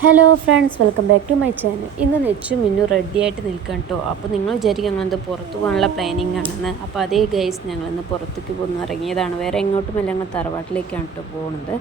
Hello friends welcome back to my channel ഇന്ന് നെച്ചും മിന്നു ready ആയിട്ട് നിൽക്കാം കേട്ടോ അപ്പോൾ നിങ്ങൾ വിചാരിക്കും ഞങ്ങളെന്ത് പുറത്ത് പോകാനുള്ള പ്ലാനിങ് ആണെന്ന്. അപ്പോൾ അതേ ഗൈസ് ഞങ്ങളിന്ന് പുറത്തേക്ക് പോകുന്ന ഇറങ്ങിയതാണ്. വേറെ എങ്ങോട്ടുമല്ല ഞങ്ങൾ തറവാട്ടിലേക്കാണ് കേട്ടോ പോകുന്നത്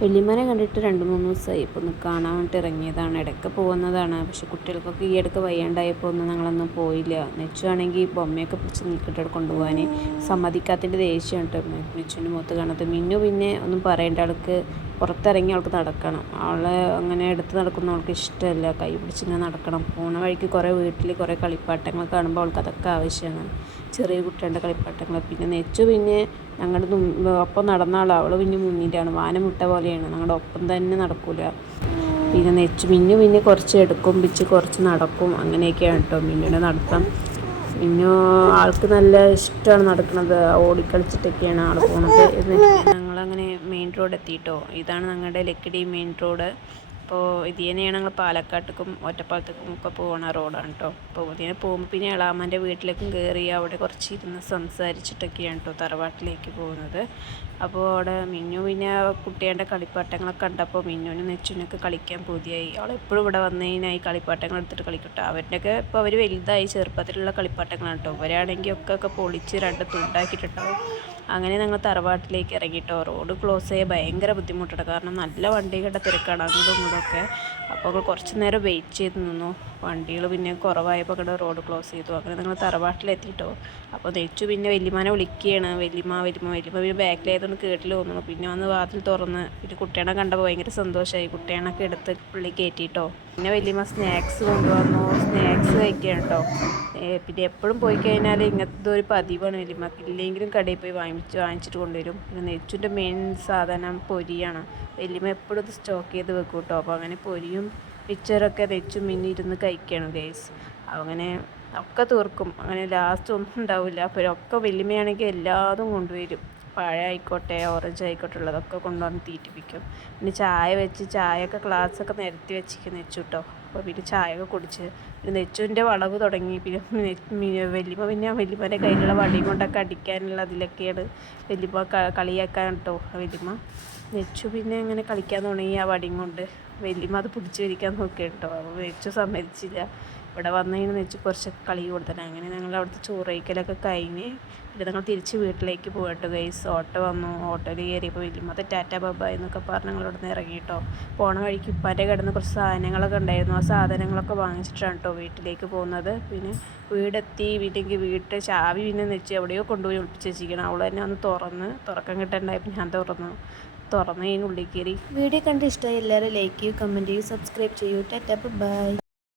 വെള്ളിമനെ കണ്ടിട്ട് രണ്ട് മൂന്ന് ദിവസമായി. ഇപ്പോൾ ഒന്ന് കാണാൻ വേണ്ടിയിട്ട് ഇറങ്ങിയതാണ്. ഇടയ്ക്ക് പോകുന്നതാണ്. പക്ഷെ കുട്ടികൾക്കൊക്കെ ഈ ഇടയ്ക്ക് വയ്യാണ്ടായപ്പോൾ ഒന്നും ഞങ്ങളൊന്നും പോയില്ല. നെച്ചു ആണെങ്കിൽ ബൊമ്മയൊക്കെ പിടിച്ച് നീക്കിട്ട് കൊണ്ടുപോകാൻ. സമ്മതിക്കാത്തതിന്റെ ദേഷ്യമാണ് കേട്ടോ നെച്ചുവിന്റെ മുഖത്ത് കാണാത്ത മിന്നു പിന്നെ ഒന്നും പറയേണ്ട ആൾക്ക് പുറത്തിറങ്ങി അവൾക്ക് നടക്കണം. അവളെ അങ്ങനെ എടുത്ത് നടക്കുന്ന അവൾക്ക് ഇഷ്ടമല്ല. കൈ പിടിച്ച് ഇങ്ങനെ നടക്കണം. പോണ വഴിക്ക് കുറേ വീട്ടിൽ കുറേ കളിപ്പാട്ടങ്ങൾ കാണുമ്പോൾ അവൾക്ക് അതൊക്കെ ആവശ്യമാണ്. ചെറിയ കുട്ടികളുടെ കളിപ്പാട്ടങ്ങൾ. പിന്നെ നെച്ചു പിന്നെ ഞങ്ങളുടെ ഒപ്പം നടന്ന ആൾ അവൾ പിന്നെ മുന്നിട്ടാണ് വാനം വിട്ട പോലെയാണ്. ഞങ്ങളുടെ ഒപ്പം തന്നെ നടക്കൂല. പിന്നെ നെച്ചു മിന്നു പിന്നെ കുറച്ച് എടുക്കും പിച്ച് കുറച്ച് നടക്കും. അങ്ങനെയൊക്കെയാണ് കേട്ടോ മിന്നുടെ നടത്തം. പിന്നെ ആൾക്ക് നല്ല ഇഷ്ടമാണ് നടക്കുന്നത്. ഓടിക്കളിച്ചിട്ടൊക്കെയാണ് ആൾ പോണത്. ഞങ്ങളങ്ങനെ മെയിൻ റോഡ് എത്തിയിട്ടോ ഇതാണ് ഞങ്ങളുടെ ലക്കിടി മെയിൻ റോഡ് അപ്പോൾ ഇത് തന്നെയാണ് ഞങ്ങൾ പാലക്കാട്ടേക്കും ഒറ്റപ്പാലത്തേക്കും ഒക്കെ പോകുന്ന റോഡാണ് കേട്ടോ അപ്പോൾ ഇതിനെ പോകുമ്പോൾ പിന്നെ എളാമ്മന്റെ വീട്ടിലേക്കും കയറി അവിടെ കുറച്ച് ഇരുന്ന് സംസാരിച്ചിട്ടൊക്കെയാണ് കേട്ടോ തറവാട്ടിലേക്ക് പോകുന്നത്. അപ്പോൾ അവിടെ മിന്നു പിന്നെ കുട്ടികളുടെ കളിപ്പാട്ടങ്ങളൊക്കെ കണ്ടപ്പോൾ മിന്നുവിനും നെച്ചുവിനൊക്കെ കളിക്കാൻ പുതിയായി. അവളെപ്പോഴും ഇവിടെ വന്നതിനായി കളിപ്പാട്ടങ്ങൾ എടുത്തിട്ട് കളിക്കട്ടെ. അവരുടെയൊക്കെ ഇപ്പോൾ അവർ വലുതായി ചെറുപ്പത്തിലുള്ള കളിപ്പാട്ടങ്ങളാണ് കേട്ടോ അവരാണെങ്കിൽ ഒക്കെ ഒക്കെ പൊളിച്ച് രണ്ട് തുണ്ടാക്കിയിട്ടുണ്ടാവും. അങ്ങനെ ഞങ്ങൾ തറവാട്ടിലേക്ക് ഇറങ്ങിയിട്ടോ റോഡ് ക്ലോസ് ചെയ്യാൻ ഭയങ്കര ബുദ്ധിമുട്ടാണ്. കാരണം നല്ല വണ്ടികളുടെ തിരക്കാണ് അങ്ങോട്ടും ഇങ്ങോട്ടൊക്കെ അപ്പോൾ കുറച്ച് നേരം വെയിറ്റ് ചെയ്ത് നിന്നു. വണ്ടികൾ പിന്നെ കുറവായപ്പോൾ ഇവിടെ റോഡ് ക്ലോസ് ചെയ്തു. അങ്ങനെ ഞങ്ങൾ തറവാട്ടിലെത്തിയിട്ടോ അപ്പോൾ നെച്ചു പിന്നെ വലിയമാനെ വിളിക്കുകയാണ്. വലിയമ്മ വലിയമ്മ വലിയമ്മ പിന്നെ ബാക്കിലായതുകൊണ്ട് കേട്ടിൽ തോന്നുന്നു. പിന്നെ വന്ന് വാതിൽ തുറന്ന് പിന്നെ കുട്ടികളെ കണ്ടപ്പോൾ ഭയങ്കര സന്തോഷമായി. കുട്ടികളൊക്കെ എടുത്ത് പുള്ളി കയറ്റിയിട്ടോ പിന്നെ വലിയമ്മ സ്നാക്സ് കൊണ്ടുവന്നു. സ്നാക്സ് കഴിക്കുകയാണ് കേട്ടോ. പിന്നെ എപ്പോഴും പോയി കഴിഞ്ഞാൽ ഇങ്ങനത്തെ ഒരു പതിവാണ് എലിമാക്ക് ഇല്ലെങ്കിലും കടയിൽ പോയി വാങ്ങിച്ച് വാങ്ങിച്ചിട്ട് കൊണ്ടുവരും. പിന്നെ നെച്ചുന്റെ മെയിൻ സാധനം പൊരിയാണ്. എലിമ എപ്പോഴും ഇത് സ്റ്റോക്ക് ചെയ്ത് വെക്കും കേട്ടോ. അപ്പോൾ അങ്ങനെ പൊരിയും മിച്ചറൊക്കെ നെച്ചും മിന്നി ഇരുന്ന് കഴിക്കണം ഗൈസ് അങ്ങനെ ഒക്കെ തീർക്കും. അങ്ങനെ ലാസ്റ്റ് ഒന്നും ഉണ്ടാവില്ല. അപ്പോൾ ഒക്കെ വലിയമ്മയാണെങ്കിൽ എല്ലാതും കൊണ്ടുവരും. പഴ ആയിക്കോട്ടെ ഓറഞ്ച് ആയിക്കോട്ടെ ഉള്ളതൊക്കെ കൊണ്ടുവന്ന് തീറ്റിപ്പിക്കും. പിന്നെ ചായ വെച്ച് ചായയൊക്കെ ഗ്ലാസ്സൊക്കെ നിരത്തി വെച്ചിരിക്കുന്ന വെച്ചു കേട്ടോ അപ്പോൾ പിന്നെ ചായ ഒക്കെ കുടിച്ച് പിന്നെ നെച്ചുവിന്റെ വളവ് തുടങ്ങി. പിന്നെ വലിയമ്മ പിന്നെ ആ വലിയമ്മന്റെ കയ്യിലുള്ള വടിയും കൊണ്ടൊക്കെ അടിക്കാനുള്ള അതിലൊക്കെയാണ് വലിയമ്മ കളിയാക്കാൻ കേട്ടോ വലിയമ്മ. നെച്ചു പിന്നെ അങ്ങനെ കളിക്കാൻ തുടങ്ങി ആ വടിയും കൊണ്ട്. വലിയമ്മ അത് പിടിച്ചു വലിക്കാൻ നോക്കി കേട്ടോ. അപ്പോൾ നെച്ചു സമ്മതിച്ചില്ല. ഇവിടെ വന്നു കഴിഞ്ഞാൽ വെച്ച് കുറച്ച് കളി കൊടുത്തിട്ട് അങ്ങനെ ഞങ്ങൾ അവിടുത്തെ ചോറയിക്കലൊക്കെ കഴിഞ്ഞ് പിന്നെ ഞങ്ങൾ തിരിച്ച് വീട്ടിലേക്ക് പോയിട്ട് ഗൈസ് ഓട്ടോ വന്നു. ഓട്ടോയിൽ കയറിയപ്പോൾ വലിയമ്മത്തെ ടാറ്റ ബബ എന്നൊക്കെ പറഞ്ഞ് ഞങ്ങൾ ഇവിടുന്ന് നിന്ന് ഇറങ്ങിയിട്ടോ പോണ വഴിക്ക് ഉപ്പാന്റെ കിടന്ന് കുറച്ച് സാധനങ്ങളൊക്കെ ഉണ്ടായിരുന്നു. ആ സാധനങ്ങളൊക്കെ വാങ്ങിച്ചിട്ടാണ് കേട്ടോ വീട്ടിലേക്ക് പോകുന്നത്. പിന്നെ വീടെത്തി വീട്ടിലേക്ക് വീട്ട് ചാവി പിന്നെ വെച്ച് എവിടെയോ കൊണ്ടുപോയി ഒളിപ്പിച്ച് വെച്ചിരിക്കണം അവൾ തന്നെ ഒന്ന് തുറന്ന് തുറക്കം കിട്ടണ്ടായപ്പോൾ ഞാൻ തുറന്നു. തുറന്ന് അതിനുള്ളിൽ കയറി. വീഡിയോ കണ്ട് ഇഷ്ടമായി എല്ലാവരും ലൈക്ക് ചെയ്യൂ കമന്റ് ചെയ്യൂ സബ്സ്ക്രൈബ് ചെയ്യൂ. ടാറ്റ ബൈ